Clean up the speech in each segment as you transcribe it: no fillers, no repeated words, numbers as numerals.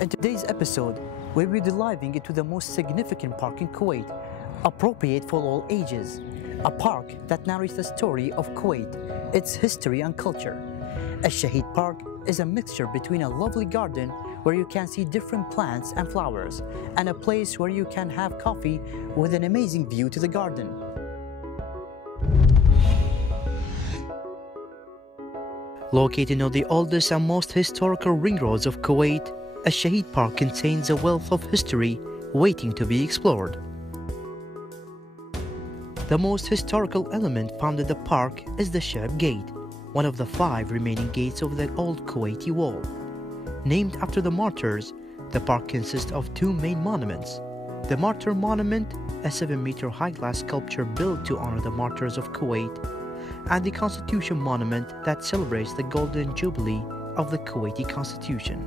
In today's episode, we'll be diving into the most significant park in Kuwait, appropriate for all ages. A park that narrates the story of Kuwait, its history and culture. Shaheed Park is a mixture between a lovely garden where you can see different plants and flowers, and a place where you can have coffee with an amazing view to the garden. Located on the oldest and most historical ring roads of Kuwait, Shaheed Park contains a wealth of history waiting to be explored. The most historical element found in the park is the Shab Gate, one of the 5 remaining gates of the old Kuwaiti wall. Named after the martyrs, the park consists of 2 main monuments. The Martyr Monument, a 7-meter high glass sculpture built to honor the martyrs of Kuwait, and the Constitution Monument that celebrates the Golden Jubilee of the Kuwaiti Constitution.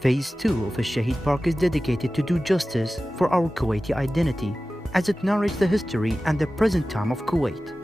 Phase 2 of Shaheed Park is dedicated to do justice for our Kuwaiti identity, as it narrates the history and the present time of Kuwait.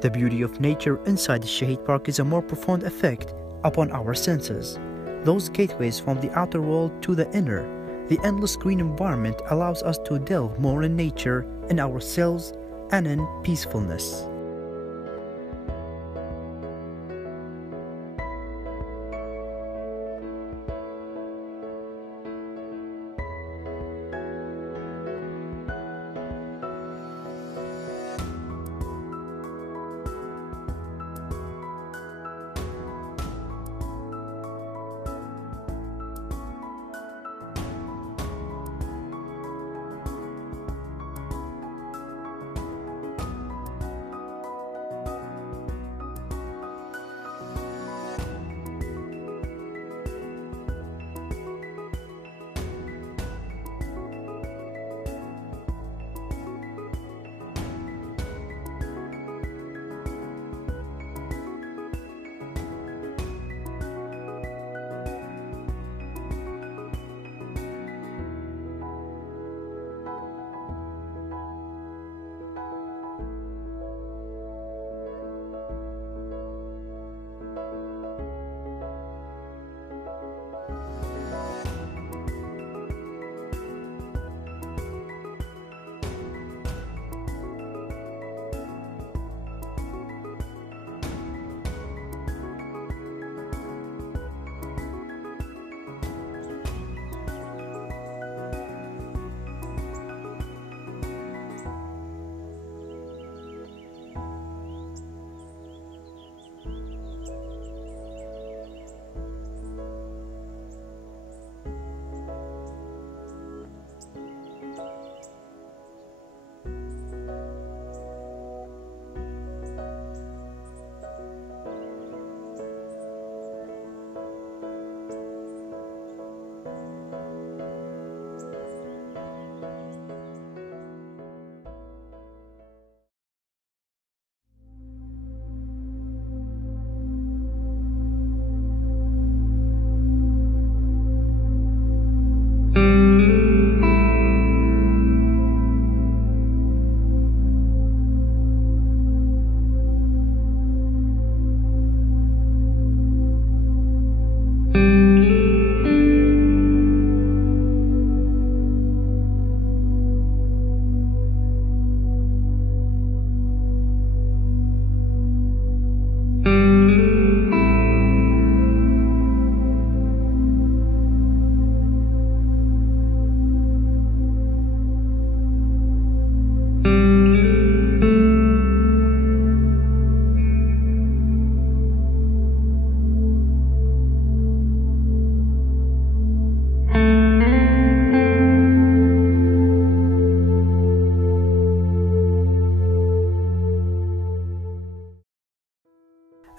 The beauty of nature inside the Shaheed Park is a more profound effect upon our senses. Those gateways from the outer world to the inner, the endless green environment allows us to delve more in nature, in ourselves, and in peacefulness.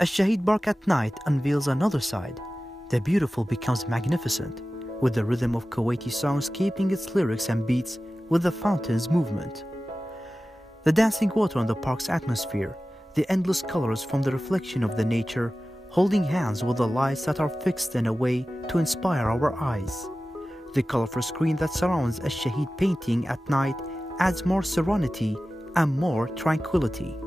الشهيد Park at night unveils another side. The beautiful becomes magnificent, with the rhythm of Kuwaiti songs keeping its lyrics and beats with the fountain's movement. The dancing water on the park's atmosphere, the endless colors from the reflection of the nature, holding hands with the lights that are fixed in a way to inspire our eyes. The colorful screen that surrounds a Shaheed painting at night adds more serenity and more tranquility.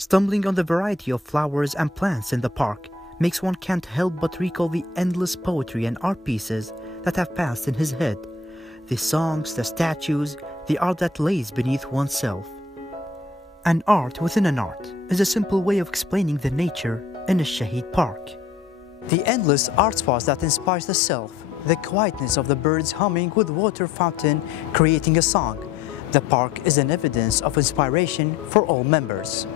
Stumbling on the variety of flowers and plants in the park makes one can't help but recall the endless poetry and art pieces that have passed in his head, the songs, the statues, the art that lays beneath oneself. An art within an art is a simple way of explaining the nature in a Shaheed Park. The endless art spots that inspires the self, the quietness of the birds humming with water fountain creating a song. The park is an evidence of inspiration for all members.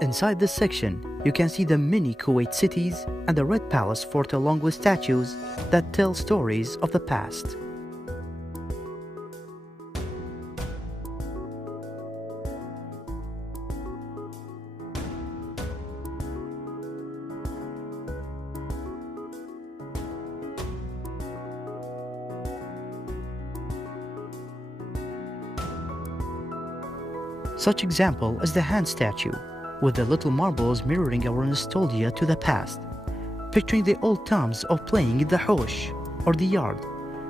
Inside this section, you can see the mini Kuwait cities and the Red Palace fort along with statues that tell stories of the past. Such example is the hand statue, with the little marbles mirroring our nostalgia to the past, picturing the old times of playing in the hosh, or the yard,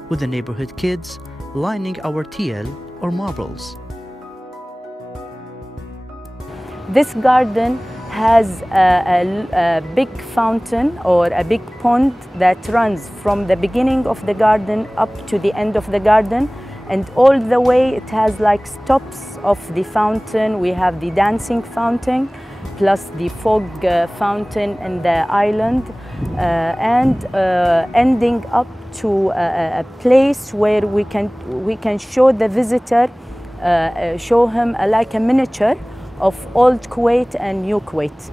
with the neighborhood kids lining our TL or marbles. This garden has a big fountain or a big pond that runs from the beginning of the garden up to the end of the garden, and all the way it has like stops of the fountain. We have the dancing fountain plus the fog fountain and the island, and ending up to a place where we can show the visitor, show him like a miniature of Old Kuwait and New Kuwait.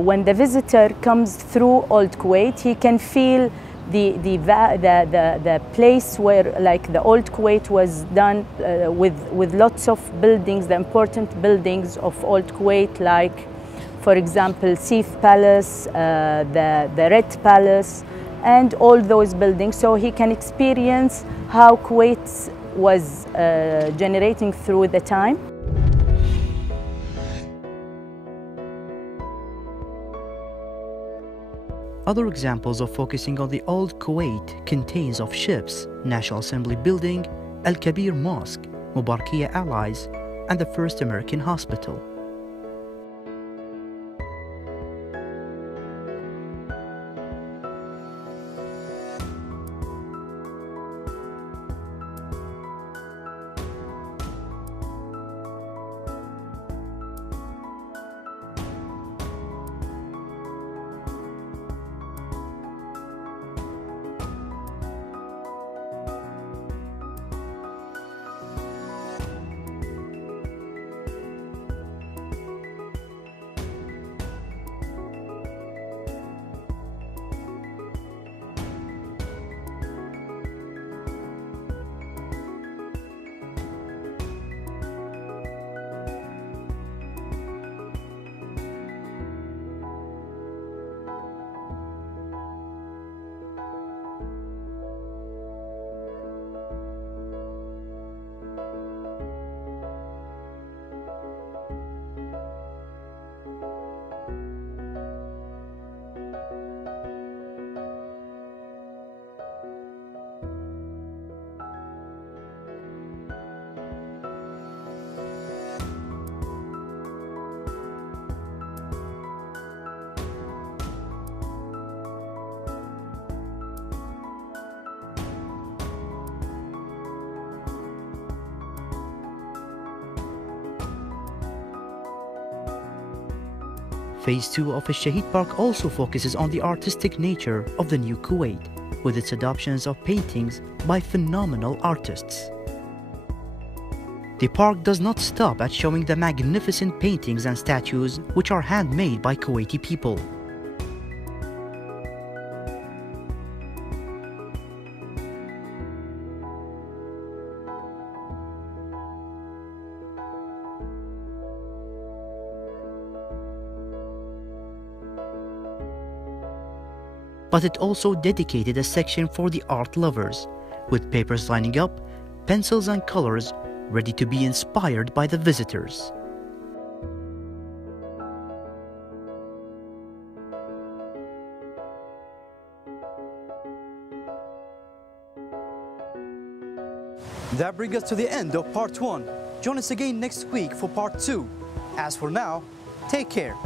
When the visitor comes through Old Kuwait, he can feel the place where like the Old Kuwait was done with lots of buildings, the important buildings of Old Kuwait, like for example Sif Palace, the Red Palace, and all those buildings, so he can experience how Kuwait was generating through the time. Other examples of focusing on the old Kuwait contains of ships, National Assembly Building, Al Kabir Mosque, Mubarakiyah Allies, and the first American hospital. Phase 2 of Shaheed Park also focuses on the artistic nature of the new Kuwait, with its adoptions of paintings by phenomenal artists. The park does not stop at showing the magnificent paintings and statues which are handmade by Kuwaiti people. But it also dedicated a section for the art lovers, with papers lining up, pencils and colors ready to be inspired by the visitors. That brings us to the end of part 1. Join us again next week for part 2. As for now, take care.